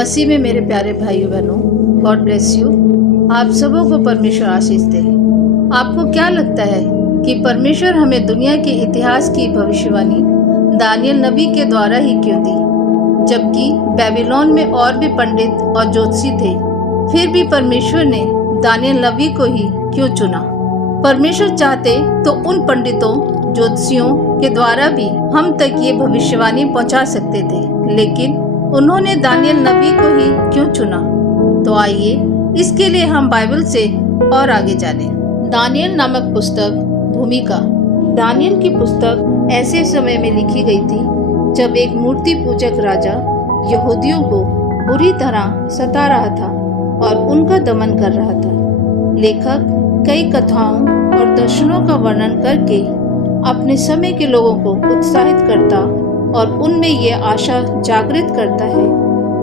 मसीह में मेरे प्यारे भाइयों बहनों, गॉड ब्लेस यू। आप सबों को परमेश्वर आशीष दे। आपको क्या लगता है कि परमेश्वर हमें दुनिया के इतिहास की भविष्यवाणी दानियल नबी के द्वारा ही क्यों दी, जबकि बेबीलोन में और भी पंडित और ज्योतिषी थे? फिर भी परमेश्वर ने दानियल नबी को ही क्यों चुना? परमेश्वर चाहते तो उन पंडितों ज्योतिषियों के द्वारा भी हम तक ये भविष्यवाणी पहुंचा सकते थे, लेकिन उन्होंने दानियल नबी को ही क्यों चुना? तो आइए इसके लिए हम बाइबल से और आगे जाने। दानियल नामक पुस्तक भूमिका। दानियल की पुस्तक ऐसे समय में लिखी गई थी जब एक मूर्ति पूजक राजा यहूदियों को बुरी तरह सता रहा था और उनका दमन कर रहा था। लेखक कई कथाओं और दर्शनों का वर्णन करके अपने समय के लोगों को उत्साहित करता और उनमें ये आशा जागृत करता है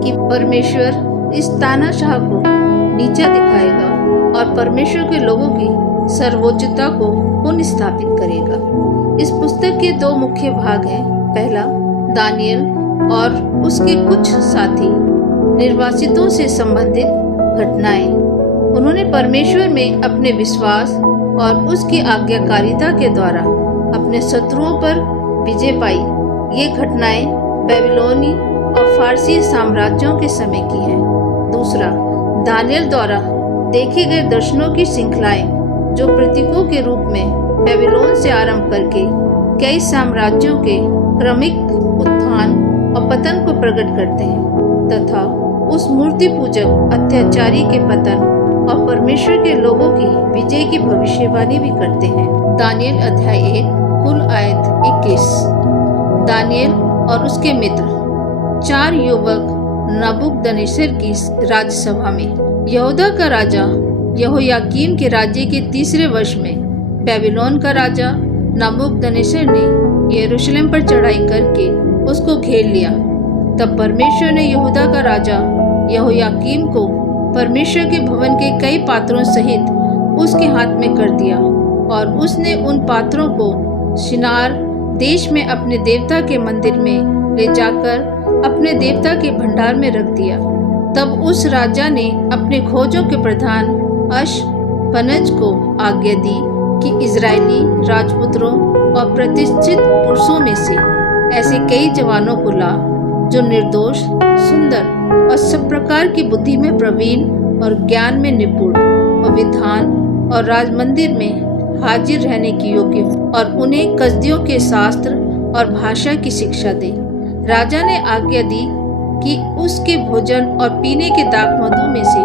कि परमेश्वर इस तानाशाह को नीचा दिखाएगा और परमेश्वर के लोगों की सर्वोच्चता को पुनर्स्थापित करेगा। इस पुस्तक के दो मुख्य भाग हैं। पहला, दानियल और उसके कुछ साथी निर्वासितों से संबंधित घटनाएं। उन्होंने परमेश्वर में अपने विश्वास और उसकी आज्ञाकारिता के द्वारा अपने शत्रुओं पर विजय पाई। ये घटनाएं बेबीलोनी और फारसी साम्राज्यों के समय की हैं। दूसरा, दानियल द्वारा देखे गए दर्शनों की श्रृंखलाएं जो प्रतीकों के रूप में बेबीलोन से आरंभ करके कई साम्राज्यों के क्रमिक उत्थान और पतन को प्रकट करते हैं तथा उस मूर्ति पूजक अत्याचारी के पतन और परमेश्वर के लोगों की विजय की भविष्यवाणी भी करते हैं। दानियल अध्याय 1 कुल आयत 21। दानियल और उसके मित्र। 4 युवक नबूकदनेस्सर की राजसभा में। यहूदा का राजा यहोयाकीम के राज्य के 3रे वर्ष में बेबीलोन का राजा नबूकदनेस्सर ने यरूशलेम पर चढ़ाई करके उसको घेर लिया। तब परमेश्वर ने यहूदा का राजा यहोयाकीम को परमेश्वर के भवन के कई पात्रों सहित उसके हाथ में कर दिया और उसने उन पात्रों को शिनार देश में अपने देवता के मंदिर में ले जाकर अपने देवता के भंडार में रख दिया। तब उस राजा ने अपने खोजों के प्रधान अशपनज को आज्ञा दी कि इजरायली राजपुत्रों और प्रतिष्ठित पुरुषों में से ऐसे कई जवानों को ला जो निर्दोष, सुंदर और सब प्रकार की बुद्धि में प्रवीण और ज्ञान में निपुण और विधान और राजमंदिर में हाजिर रहने की योग्य हो और उन्हें कसदियों के शास्त्र और भाषा की शिक्षा दे। राजा ने आज्ञा दी कि उसके भोजन और पीने के दाखमधु में से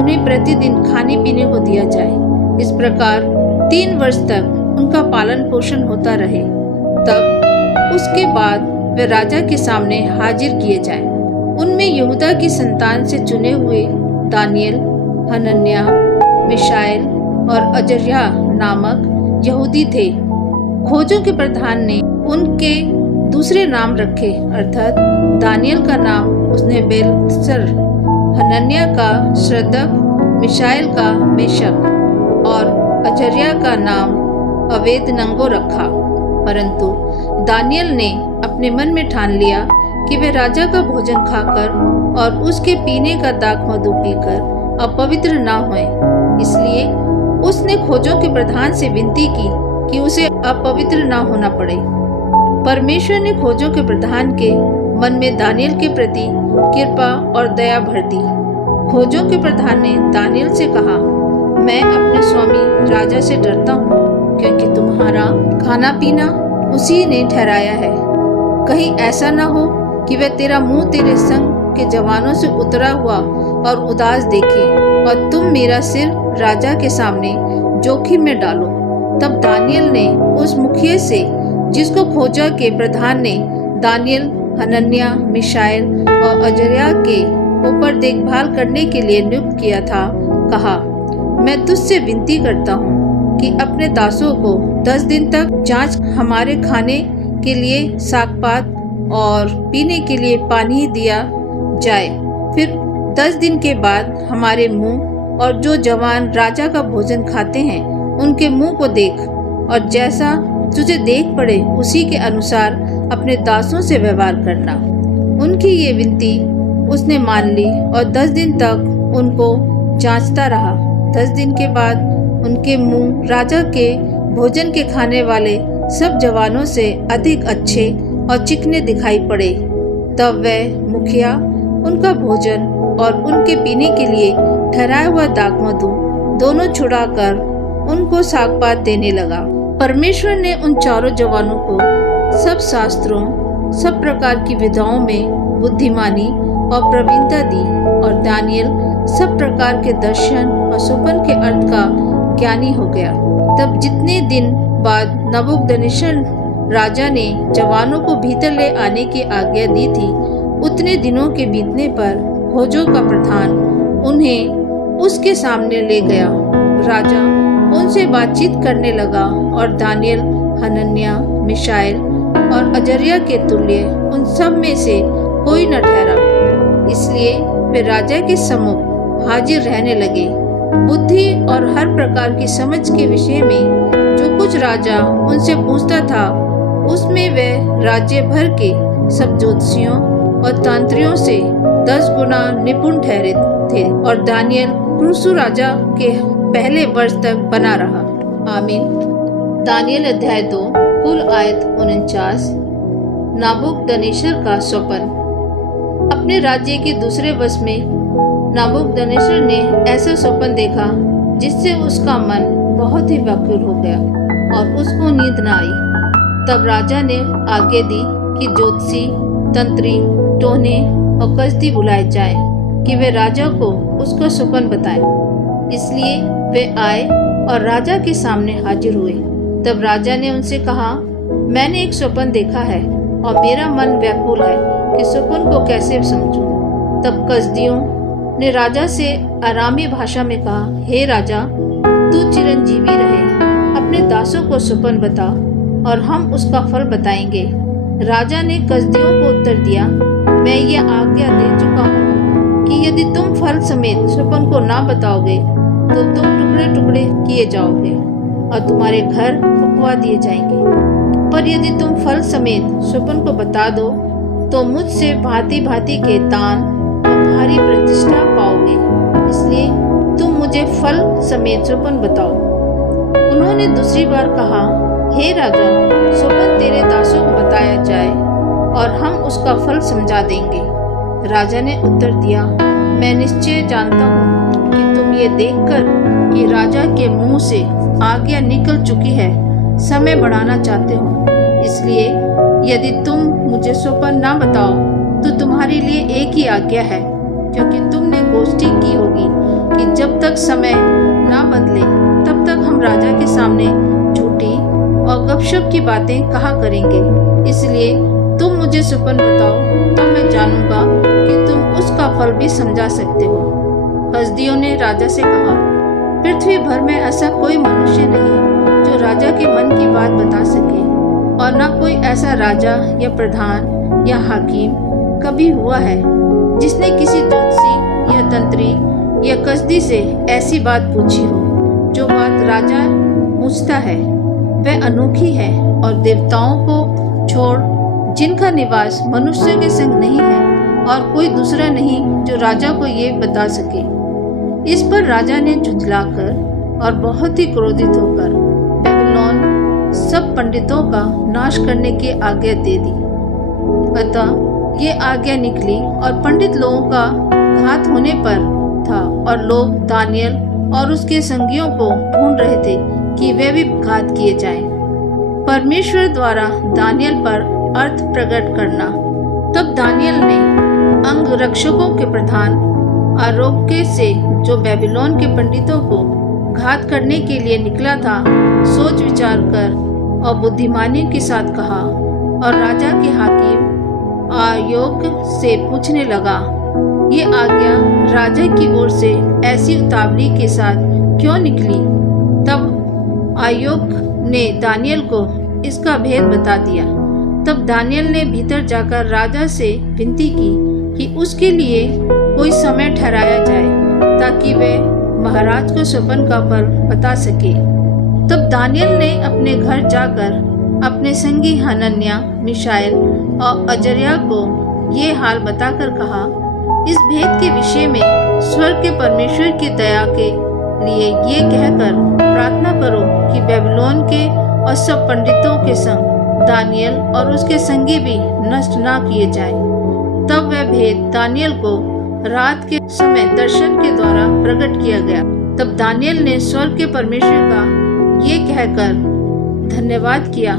उन्हें प्रतिदिन खाने पीने को दिया जाए। इस प्रकार 3 वर्ष तक उनका पालन पोषण होता रहे। तब उसके बाद वे राजा के सामने हाजिर किए जाएं। उनमें यहूदा की संतान से चुने हुए दानियल, हनन्याह, मिशाएल और अजर्याह नामक यहूदी थे। खोजों के प्रधान ने उनके दूसरे नाम रखे, अर्थात दानियल का नाम उसने बेलशस्सर, हनन्याह का शद्रक, मिशाएल का मेशक और अजर्याह का नाम अबेदनगो रखा। परंतु दानियल ने अपने मन में ठान लिया कि वे राजा का भोजन खाकर और उसके पीने का दाखमधु पीकर अपवित्र न होएं। इसलिए उसने खोजों के प्रधान से विनती की कि उसे अपवित्र न होना पड़े। परमेश्वर ने खोजों के प्रधान के मन में दानियल के प्रति कृपा और दया भर दी। खोजों के प्रधान ने दानियल से कहा, मैं अपने स्वामी राजा से डरता हूँ, क्योंकि तुम्हारा खाना पीना उसी ने ठहराया है। कहीं ऐसा न हो कि वह तेरा मुंह तेरे संग के जवानों से उतरा हुआ और उदास देखे और तुम मेरा सिर राजा के सामने जोखिम में डालो। तब दानियल ने उस मुखिया से, जिसको खोजा के प्रधान ने दानियल, हनन्याह, मिशाएल और अजर्याह के ऊपर देखभाल करने के लिए नियुक्त किया था, कहा, मैं तुझसे विनती करता हूँ कि अपने दासों को 10 दिन तक जांच, हमारे खाने के लिए सागपात और पीने के लिए पानी दिया जाए। फिर 10 दिन के बाद हमारे मुंह और जो जवान राजा का भोजन खाते हैं उनके मुंह को देख और जैसा तुझे देख पड़े उसी के अनुसार अपने दासों से व्यवहार करना। उनकी ये विनती उसने मान ली और 10 दिन तक उनको जांचता रहा। 10 दिन के बाद उनके मुंह राजा के भोजन के खाने वाले सब जवानों से अधिक अच्छे और चिकने दिखाई पड़े। तब वह मुखिया उनका भोजन और उनके पीने के लिए ठहराया हुआ दाखमधु दोनों छुड़ाकर उनको सागपात देने लगा। परमेश्वर ने उन चारों जवानों को सब शास्त्रों, सब प्रकार की विधाओं में बुद्धिमानी और प्रवीणता दी और दानियल सब प्रकार के दर्शन और स्वप्न के अर्थ का ज्ञानी हो गया। तब जितने दिन बाद नबूकदनेस्सर राजा ने जवानों को भीतर ले आने की आज्ञा दी थी, उतने दिनों के बीतने पर खोजों का प्रधान उन्हें उसके सामने ले गया। राजा उनसे बातचीत करने लगा और दानियल, हनन्याह, मिशाएल और अजर्या के तुल्य उन सब में से कोई न ठहरा। इसलिए वे राजा के सम्मुख हाजिर रहने लगे। बुद्धि और हर प्रकार की समझ के विषय में जो कुछ राजा उनसे पूछता था, उसमें वे राज्य भर के सब ज्योतिषियों और तांत्रियों से 10 गुना निपुण ठहरे थे। और दानियल क्रूसु राजा के पहले वर्ष तक बना रहा। आमीन। दानियल अध्याय 2 कुल आयत 49। नबूकदनेस्सर का स्वप्न। अपने राज्य के दूसरे वर्ष में नबूकदनेस्सर ने ऐसा स्वप्न देखा जिससे उसका मन बहुत ही व्याकुल हो गया और उसको नींद न आई। तब राजा ने आज्ञा दी कि ज्योतिषी, तंत्री, टोने और कसदी बुलाए जाए कि वे राजा को उसका स्वप्न बताएं। इसलिए वे आए और राजा के सामने हाजिर हुए। तब राजा ने उनसे कहा, मैंने एक स्वप्न देखा है और मेरा मन व्याकुल है कि स्वप्न को कैसे समझूं। तब कसदियों ने राजा से अरामी भाषा में कहा, हे राजा, तू चिरंजीवी रहे, अपने दासों को स्वप्न बता और हम उसका फल बताएंगे। राजा ने कसदियों को उत्तर दिया, मैं ये आज्ञा दे चुका हूँ कि यदि तुम फल समेत स्वप्न को ना बताओगे तो तुम टुकड़े टुकड़े किए जाओगे और तुम्हारे घर फुकवा दिए जाएंगे। पर यदि तुम फल समेत स्वप्न को बता दो तो मुझसे भांति भांति के दान और भारी प्रतिष्ठा पाओगे। इसलिए तुम मुझे फल समेत स्वप्न बताओ। उन्होंने दूसरी बार कहा, हे राजा, स्वप्न तेरे दासों को बताया जाए और हम उसका फल समझा देंगे। राजा ने उत्तर दिया, मैं निश्चय जानता हूँ कि तुम ये देखकर कि राजा के मुंह से आज्ञा निकल चुकी है, समय बढ़ाना चाहते हो। इसलिए यदि तुम मुझे स्वप्न ना बताओ तो तुम्हारे लिए एक ही आज्ञा है, क्योंकि तुमने गोष्ठी की होगी कि जब तक समय ना बदले तब तक हम राजा के सामने झूठी और गपशप की बातें कहा करेंगे। इसलिए तुम मुझे स्वप्न बताओ तो मैं जानूंगा कि तुम उसका फल भी समझा सकते हो। कसदियों ने राजा से कहा, पृथ्वी भर में ऐसा कोई मनुष्य नहीं जो राजा के मन की बात बता सके, और न कोई ऐसा राजा या प्रधान या हाकिम कभी हुआ है जिसने किसी ज्योतिषी या तंत्री या कसदी से ऐसी बात पूछी हो। जो बात राजा पूछता है वह अनोखी है और देवताओं को छोड़ जिनका निवास मनुष्य के संग नहीं है और कोई दूसरा नहीं जो राजा को ये बता सके। इस पर राजा ने झुंझलाकर और बहुत ही क्रोधित होकर बेबीलोन सब पंडितों का नाश करने की आज्ञा दे दी। अतः ये आज्ञा निकली और पंडित लोगों का घात होने पर था और लोग दानियल और उसके संगियों को ढूंढ रहे थे कि वे भी घात किए जाएं। परमेश्वर द्वारा दानियल पर अर्थ प्रकट करना। तब दानियल ने अंगरक्षकों के प्रधान आरोग्य से, जो बेबीलोन के पंडितों को घात करने के लिए निकला था, सोच विचार कर और बुद्धिमानी के साथ कहा और राजा के हाकिम आयोग से पूछने लगा, ये आज्ञा राजा की ओर से ऐसी उतावली के साथ क्यों निकली? तब आयोग ने दानियल को इसका भेद बता दिया। तब दानियल ने भीतर जाकर राजा से विनती की कि उसके लिए कोई समय ठहराया जाए ताकि वे महाराज को स्वप्न का फल बता सके। तब दानियल ने अपने घर जाकर अपने संगी हनन्याह, मिशाएल और अजर्या को ये हाल बताकर कहा, इस भेद के विषय में स्वर्ग के परमेश्वर की दया के लिए ये कहकर प्रार्थना करो कि बेबीलोन के और सब पंडितों के संग दानियल और उसके संगी भी नष्ट ना किए जाएं। तब वह भेद दानियल को रात के समय दर्शन के द्वारा प्रकट किया गया। तब दानियल ने स्वर्ग के परमेश्वर का ये कहकर धन्यवाद किया,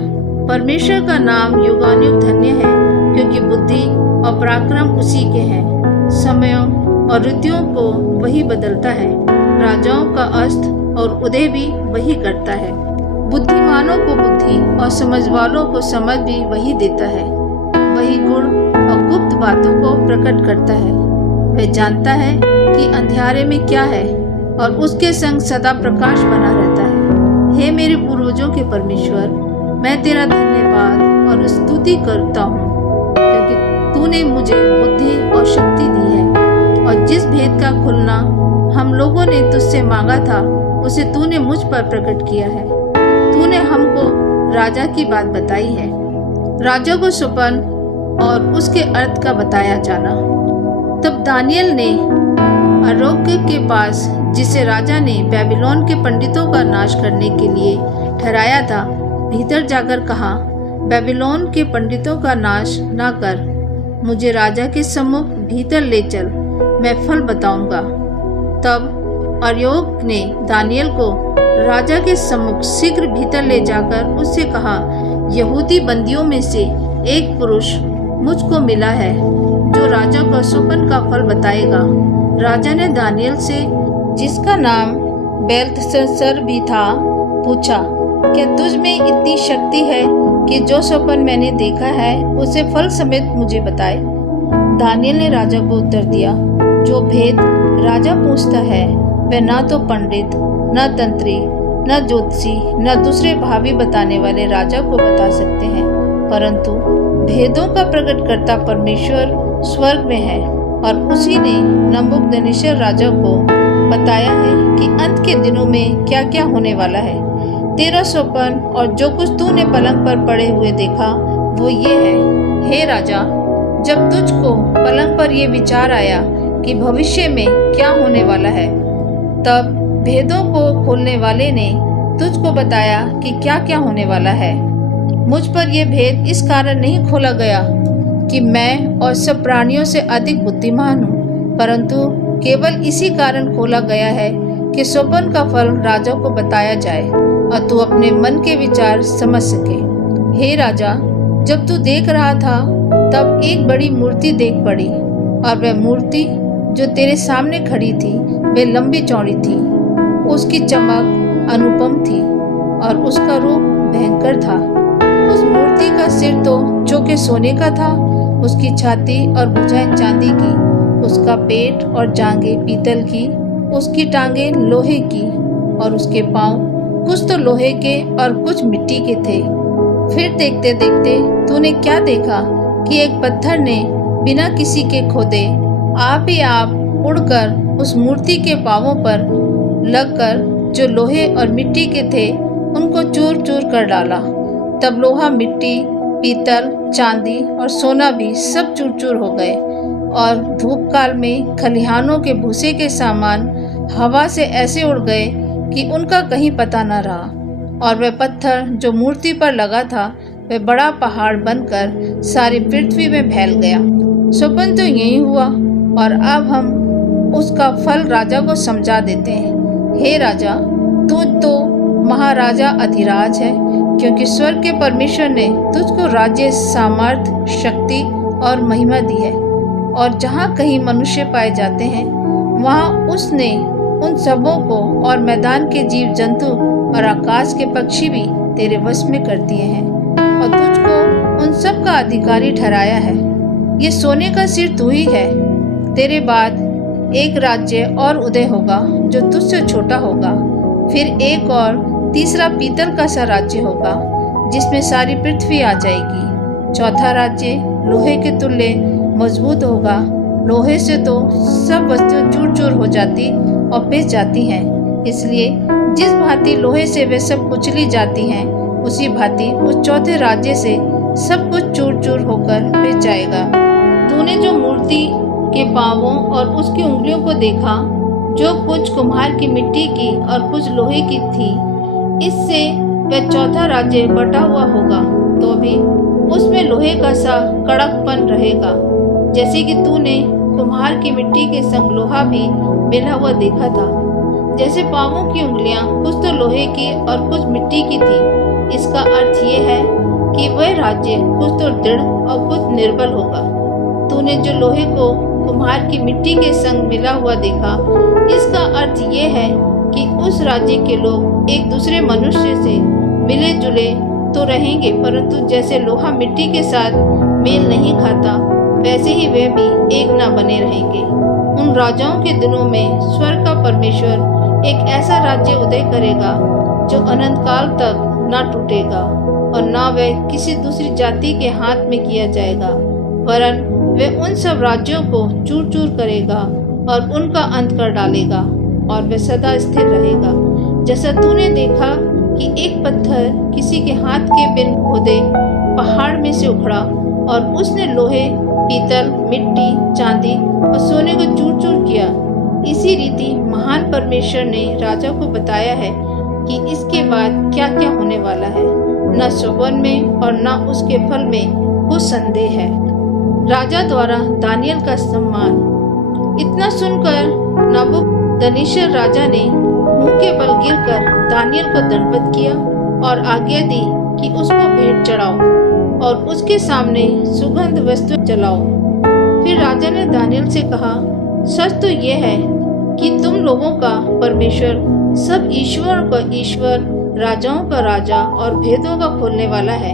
परमेश्वर का नाम युगानुयुग धन्य है, क्योंकि बुद्धि और पराक्रम उसी के हैं। समयों और ऋतुओं को वही बदलता है, राजाओं का अस्त और उदय भी वही करता है। बुद्धिमानों को बुद्धि और समझ वालों को समझ भी वही देता है। वही गुण और गुप्त बातों को प्रकट करता है। वह जानता है कि अंधियारे में क्या है और उसके संग सदा प्रकाश बना रहता है। हे मेरे पूर्वजों के परमेश्वर, मैं तेरा धन्यवाद और स्तुति करता हूँ, क्योंकि तूने मुझे बुद्धि और शक्ति दी है, और जिस भेद का खुलना हम लोगों ने तुझसे मांगा था उसे तूने मुझ पर प्रकट किया है। तूने हमको राजा की बात बताई है। राजा को स्वप्न और उसके अर्थ का बताया जाना। तब दानियल ने आरोग्य के पास, जिसे राजा ने बेबीलोन के पंडितों का नाश करने के लिए ठहराया था, भीतर जाकर कहा, बेबीलोन के पंडितों का नाश ना कर, मुझे राजा के सम्मुख भीतर ले चल, मैं फल बताऊंगा। तब अर्योक ने दानियल को राजा के सम्मुख शीघ्र भीतर ले जाकर उससे कहा, यहूदी बंदियों में से एक पुरुष मुझको मिला है जो राजा को स्वप्न का फल बताएगा। राजा ने दानियल से, जिसका नाम बेल्तशस्सर भी था, पूछा, क्या तुझ में इतनी शक्ति है कि जो स्वप्न मैंने देखा है उसे फल समेत मुझे बताए? दानियल ने राजा को उत्तर दिया, जो भेद राजा पूछता है वह ना तो पंडित, न तंत्री, न ज्योतिषी, न दूसरे भावी बताने वाले राजा को बता सकते हैं, परंतु भेदों का प्रकट करता परमेश्वर स्वर्ग में है, और उसी ने नबूकदनेस्सर राजा को बताया है कि अंत के दिनों में क्या क्या होने वाला है। तेरा स्वप्न और जो कुछ तूने पलंग पर पड़े हुए देखा वो ये है। हे राजा, जब तुझको पलंग पर ये विचार आया कि भविष्य में क्या होने वाला है, तब भेदों को खोलने वाले ने तुझको बताया कि क्या क्या होने वाला है। मुझ पर यह भेद इस कारण नहीं खोला गया कि मैं और सब प्राणियों से अधिक बुद्धिमान हूँ, परंतु केवल इसी कारण खोला गया है कि स्वप्न का फल राजा को बताया जाए और तू अपने मन के विचार समझ सके। हे राजा, जब तू देख रहा था तब एक बड़ी मूर्ति देख पड़ी, और वह मूर्ति जो तेरे सामने खड़ी थी वह लंबी चौड़ी थी। उसकी चमक अनुपम थी और उसका रूप भयंकर था। उस मूर्ति का सिर तो चौके सोने का था, उसकी छाती और भुजाएं चांदी की, उसका पेट और जांघें पीतल की, उसकी टांगें लोहे की और उसके पांव कुछ तो लोहे के और कुछ मिट्टी के थे। फिर देखते देखते तूने क्या देखा कि एक पत्थर ने बिना किसी के खोदे आप ही आप उड़कर उस मूर्ति के पांवों पर लगकर जो लोहे और मिट्टी के थे उनको चूर चूर कर डाला। तब लोहा, मिट्टी, पीतल, चांदी और सोना भी सब चूर चूर हो गए, और धूप काल में खलिहानों के भूसे के सामान हवा से ऐसे उड़ गए कि उनका कहीं पता न रहा। और वह पत्थर जो मूर्ति पर लगा था वह बड़ा पहाड़ बनकर सारी पृथ्वी में फैल गया। स्वप्न तो यही हुआ, और अब हम उसका फल राजा को समझा देते हैं। हे राजा, तू तो महाराजा अधिराज है, क्योंकि स्वर्ग के परमेश्वर ने तुझको राज्य, सामर्थ, शक्ति और महिमा दी है, और जहाँ कहीं मनुष्य पाए जाते हैं वहाँ उसने उन सबों को और मैदान के जीव जंतु और आकाश के पक्षी भी तेरे वश में कर दिए हैं, और तुझको उन सब का अधिकारी ठहराया है। ये सोने का सिर तू ही है। तेरे बाद एक राज्य और उदय होगा जो तुझसे छोटा होगा, फिर एक और तीसरा पीतल का सा राज्य होगा जिसमें सारी पृथ्वी आ जाएगी। चौथा राज्य लोहे के तुल्य मजबूत होगा। लोहे से तो सब वस्तुएं चूर चूर हो जाती और पिस जाती हैं, इसलिए जिस भांति लोहे से वे सब कुचली जाती हैं उसी भांति उस चौथे राज्य से सब कुछ चूर चूर होकर पिस जाएगा। तूने जो मूर्ति के पांवों और उसकी उंगलियों को देखा, जो कुछ कुम्हार की मिट्टी की और कुछ लोहे की थी। इससे वह चौथा राज्य बटा हुआ होगा, तो भी उसमें लोहे का सा कड़कपन रहेगा, जैसे कि तूने कुम्हार की मिट्टी के संग लोहा भी मिला हुआ देखा था। जैसे पांवों की उंगलियां कुछ तो लोहे की और कुछ मिट्टी की थी। इसका अर्थ ये है कि वह राज्य कुछ तो दृढ़ और कुछ निर्बल होगा। तूने जो लोहे को कुम्हार की मिट्टी के संग मिला हुआ देखा, इसका अर्थ ये है कि उस राज्य के लोग एक दूसरे मनुष्य से मिले जुले तो रहेंगे, परंतु जैसे लोहा मिट्टी के साथ मेल नहीं खाता, वैसे ही वे भी एक न बने रहेंगे। उन राजाओं के दिनों में स्वर्ग का परमेश्वर एक ऐसा राज्य उदय करेगा जो अनंत काल तक न टूटेगा और न वह किसी दूसरी जाति के हाथ में किया जाएगा, वरन वह उन सब राज्यों को चूर चूर करेगा और उनका अंत कर डालेगा, और वह सदा स्थिर रहेगा। जैसा तूने देखा कि एक पत्थर किसी के हाथ के बिन खोदे पहाड़ में से उखड़ा और उसने लोहे, पीतल, मिट्टी, चांदी और सोने को चूर चूर किया, इसी रीति महान परमेश्वर ने राजा को बताया है कि इसके बाद क्या क्या होने वाला है। न शोभन में और न उसके फल में कुछ संदेह है। राजा द्वारा दानियल का सम्मान। इतना सुनकर नबूकदनेस्सर राजा ने मुंह के बल गिरकर दानियल को दंडवत किया और आज्ञा दी कि उसको भेंट चढ़ाओ और उसके सामने सुगंध वस्तु जलाओ। फिर राजा ने दानियल से कहा, सच तो ये है कि तुम लोगों का परमेश्वर सब ईश्वरों का ईश्वर, राजाओं का राजा और भेदों का खोलने वाला है,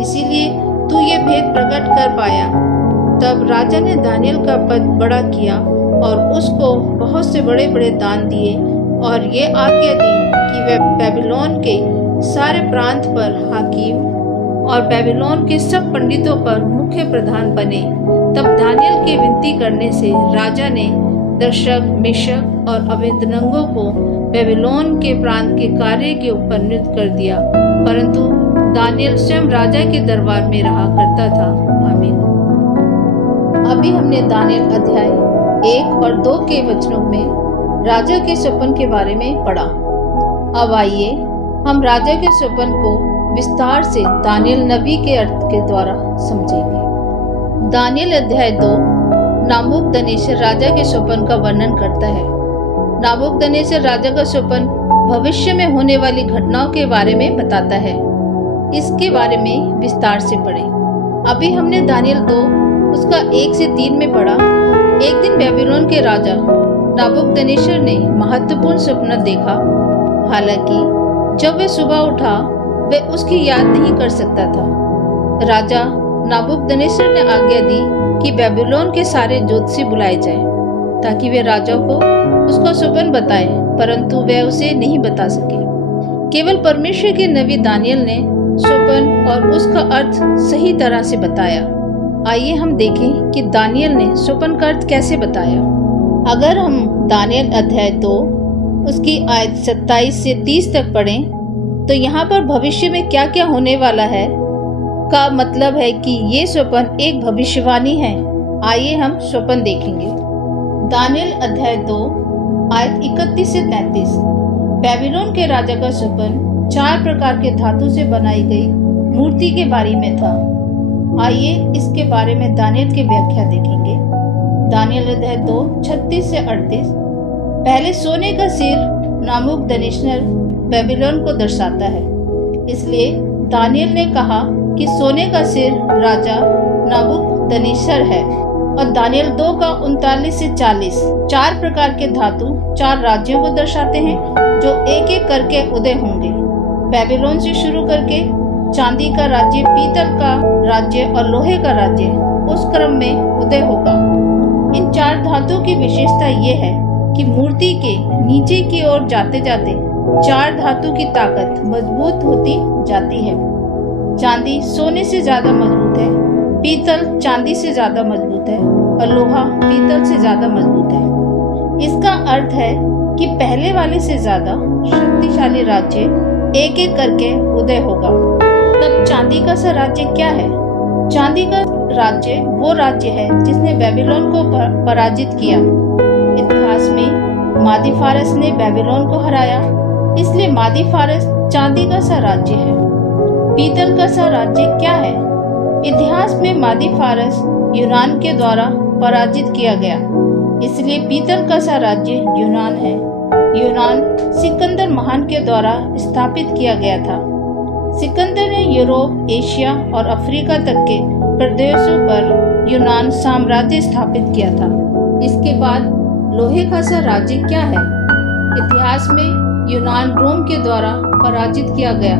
इसीलिए तू ये भेद प्रकट कर पाया। तब राजा ने दानियल का पद बड़ा किया और उसको बहुत से बड़े बड़े दान दिए और ये आज्ञा दी कि वह बेबीलोन के सारे प्रांत पर हाकिम और बेबीलोन के सब पंडितों पर मुख्य प्रधान बने। तब दानियल के विनती करने से राजा ने दर्शक, मेशक और अबेदनगो को बेबीलोन के प्रांत के कार्य के ऊपर नियुक्त कर दिया, परंतु दानियल स्वयं राजा के दरबार में रहा करता था। आमीन। अभी हमने दानियल अध्याय 1 और 2 के वचनों में राजा के स्वप्न के बारे में पढ़ा। अब आइए हम राजा के स्वप्न को विस्तार से दानियल नबी के अर्थ के द्वारा समझेंगे। दानियल अध्याय 2 नबूकदनेस्सर राजा के स्वप्न का वर्णन करता है। नबूकदनेस्सर राजा का स्वप्न भविष्य में होने वाली घटनाओं के बारे में बताता है। इसके बारे में विस्तार से पढ़ें। अभी हमने दानियल 2 उसका 1 से 3 में पढ़ा। एक दिन बेबीलोन के राजा नबूकदनेस्सर ने महत्वपूर्ण स्वप्न देखा। हालांकि जब वह सुबह उठा, वह उसकी याद नहीं कर सकता था। राजा नबूकदनेस्सर ने आज्ञा दी कि बेबीलोन के सारे ज्योतिषी बुलाए जाएं, ताकि वे राजा को उसका स्वप्न बताए, परंतु वह उसे नहीं बता सके। केवल परमेश्वर के नबी दानियल ने स्वप्न और उसका अर्थ सही तरह से बताया। आइए हम देखें कि दानियल ने स्वप्न का अर्थ कैसे बताया। अगर हम दानियल अध्याय 2 उसकी आयत 27 से 30 तक पढ़ें, तो यहाँ पर भविष्य में क्या क्या होने वाला है का मतलब है कि ये स्वप्न एक भविष्यवाणी है। आइए हम स्वप्न देखेंगे। दानियल अध्याय 2 आयत 31 से 33। बेबीलोन के राजा का स्वप्न 4 प्रकार के धातु से बनाई गई मूर्ति के बारे में था। आइए इसके बारे में दानियल की व्याख्या देखेंगे। दानियल अध्याय 2 36 से 38। पहले सोने का सिर नबूकदनेस्सर बेबीलोन को दर्शाता है, इसलिए दानियल ने कहा कि सोने का सिर राजा नबूकदनेस्सर है। और दानियल 2 का 39 से 40। 4 प्रकार के धातु 4 राज्यों को दर्शाते हैं जो एक एक करके उदय होंगे। बेबीलोन से शुरू करके चांदी का राज्य, पीतल का राज्य और लोहे का राज्य उस क्रम में उदय होगा। इन 4 धातुओं की विशेषता ये है कि मूर्ति के नीचे की ओर जाते जाते 4 धातु की ताकत मजबूत होती जाती है। चांदी सोने से ज्यादा मजबूत है, पीतल चांदी से ज्यादा मजबूत है और लोहा पीतल से ज्यादा मजबूत है। इसका अर्थ है कि पहले वाले से ज्यादा शक्तिशाली राज्य एक एक करके उदय होगा। तब चांदी का सा राज्य क्या है? चांदी का राज्य वो राज्य है जिसने बेबीलोन को पराजित किया। इतिहास में मादी फारस ने बेबीलोन को हराया, इसलिए मादी फारस चांदी का सा राज्य है। पीतल का सा राज्य क्या है? इतिहास में मादी फारस यूनान के द्वारा पराजित किया गया, इसलिए पीतल का सा राज्य यूनान है। यूनान सिकंदर महान के द्वारा स्थापित किया गया था। सिकंदर ने यूरोप, एशिया और अफ्रीका तक के प्रदेशों पर यूनान साम्राज्य स्थापित किया था। इसके बाद लोहे का सा राज्य क्या है? इतिहास में यूनान रोम के द्वारा पराजित किया गया,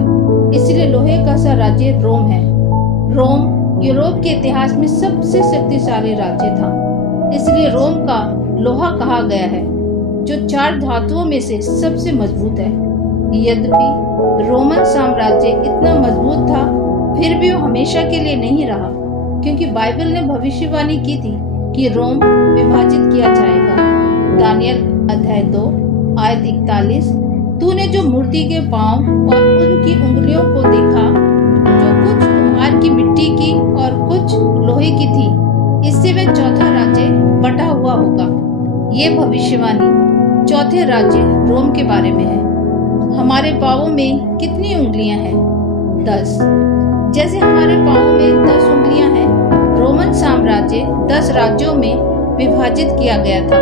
इसलिए लोहे का सा राज्य रोम है। रोम यूरोप के इतिहास में सबसे शक्तिशाली राज्य था, इसलिए रोम का लोहा कहा गया है, जो 4 धातुओं में से सबसे मजबूत है। यद्यपि रोमन साम्राज्य इतना मजबूत था, फिर भी वो हमेशा के लिए नहीं रहा, क्योंकि बाइबल ने भविष्यवाणी की थी कि रोम विभाजित किया जाएगा। दानियल अध्याय 2 आयत 41। तूने जो मूर्ति के पांव और उनकी उंगलियों को देखा, जो कुछ कुम्हार की मिट्टी की और कुछ लोहे की थी, इससे वह चौथा राज्य बटा हुआ होगा। ये भविष्यवाणी चौथे राज्य रोम के बारे में है। हमारे पांवों में कितनी उंगलियां हैं? 10। जैसे हमारे पांवों में 10 उंगलियां हैं, रोमन साम्राज्य 10 राज्यों में विभाजित किया गया था।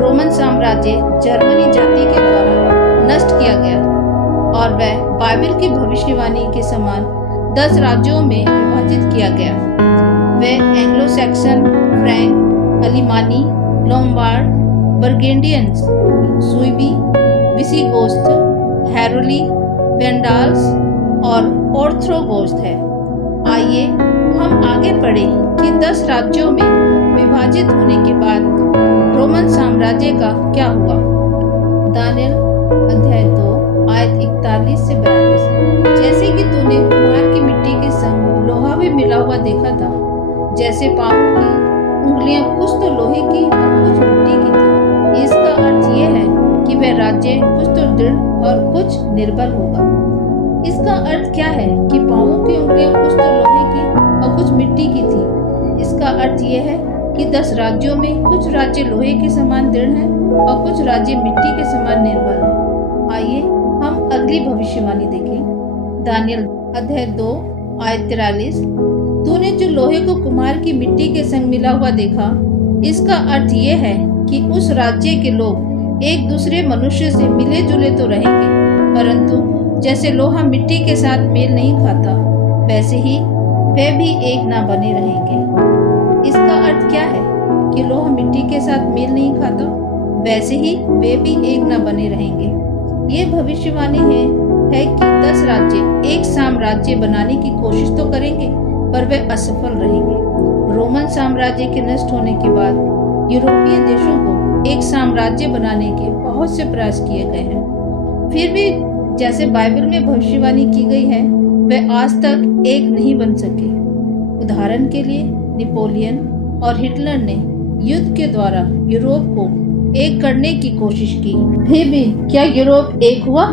रोमन साम्राज्य जर्मनी जाति के द्वारा नष्ट किया गया और वह बाइबल की भविष्यवाणी के समान 10 राज्यों में विभाजित किया गया। वह एंग्लो सैक्सन, फ्रैंक, अलिमानी, लोम्बार्ड, बर्गेंडियंस, सुइबी, विसिगोस्त, हेरोली, वेंडाल्स और ऑर्थ्रोगोस्त है। आइए हम आगे पढ़ें कि 10 राज्यों में विभाजित होने के बाद रोमन साम्राज्य का क्या हुआ। दानियल अध्याय 2 आयत 41 से 42। जैसे कि तूने कुम्हार की मिट्टी के संग लोहा भी मिला हुआ देखा था, जैसे पांवों की उंगलियां कुछ तो लोहे की और कुछ मिट्टी की थी। इसका अर्थ यह है कि वह राज्य कुछ तो दृढ़ और कुछ निर्बल होगा। इसका अर्थ क्या है कि पांवों की उंगलियां कुछ तो लोहे की और कुछ मिट्टी की थी। इसका अर्थ यह है कि 10 राज्यों में कुछ राज्य लोहे के समान दृढ़ हैं और कुछ राज्य मिट्टी के समान निर्बल हैं। आइए हम अगली भविष्यवाणी देखें। दानियल अध्याय 2 आयत 43। तूने जो लोहे को कुम्हार की मिट्टी के संग मिला हुआ देखा, इसका अर्थ यह है कि उस राज्य के लोग एक दूसरे मनुष्य से मिले जुले तो रहेंगे, परंतु जैसे लोहा मिट्टी के साथ मेल नहीं खाता, वैसे ही वे भी एक ना बने रहेंगे। इसका अर्थ क्या है कि लोहा मिट्टी के साथ मेल नहीं खाता, वैसे ही वे भी एक ना बने रहेंगे। ये भविष्यवाणी है कि 10 राज्य एक साम्राज्य बनाने की कोशिश तो करेंगे, पर वे असफल रहेंगे। रोमन साम्राज्य के नष्ट होने के बाद यूरोपीय देशों को एक साम्राज्य बनाने के बहुत से प्रयास किए गए हैं, फिर भी जैसे बाइबल में भविष्यवाणी की गई है, वे आज तक एक नहीं बन सके। उदाहरण के लिए नेपोलियन और हिटलर ने युद्ध के द्वारा यूरोप को एक करने की कोशिश की, फिर भी क्या यूरोप एक हुआ?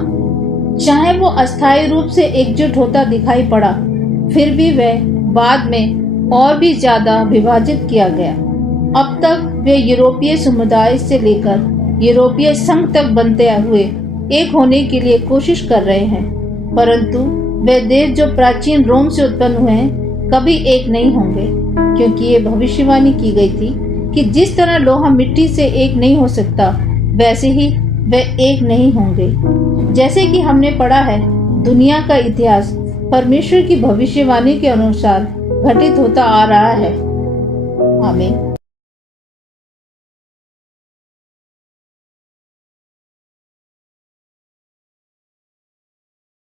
चाहे वो अस्थायी रूप से एकजुट होता दिखाई पड़ा, फिर भी वह बाद में और भी ज्यादा विभाजित किया गया। अब तक वे यूरोपीय समुदाय से लेकर यूरोपीय संघ तक बनते हुए एक होने के लिए कोशिश कर रहे हैं, परंतु वे देश जो प्राचीन रोम से उत्पन्न हुए हैं कभी एक नहीं होंगे, क्योंकि ये भविष्यवाणी की गई थी कि जिस तरह लोहा मिट्टी से एक नहीं हो सकता, वैसे ही वे एक नहीं होंगे। जैसे कि हमने पढ़ा है, दुनिया का इतिहास परमेश्वर की भविष्यवाणी के अनुसार घटित होता आ रहा है। आमीन।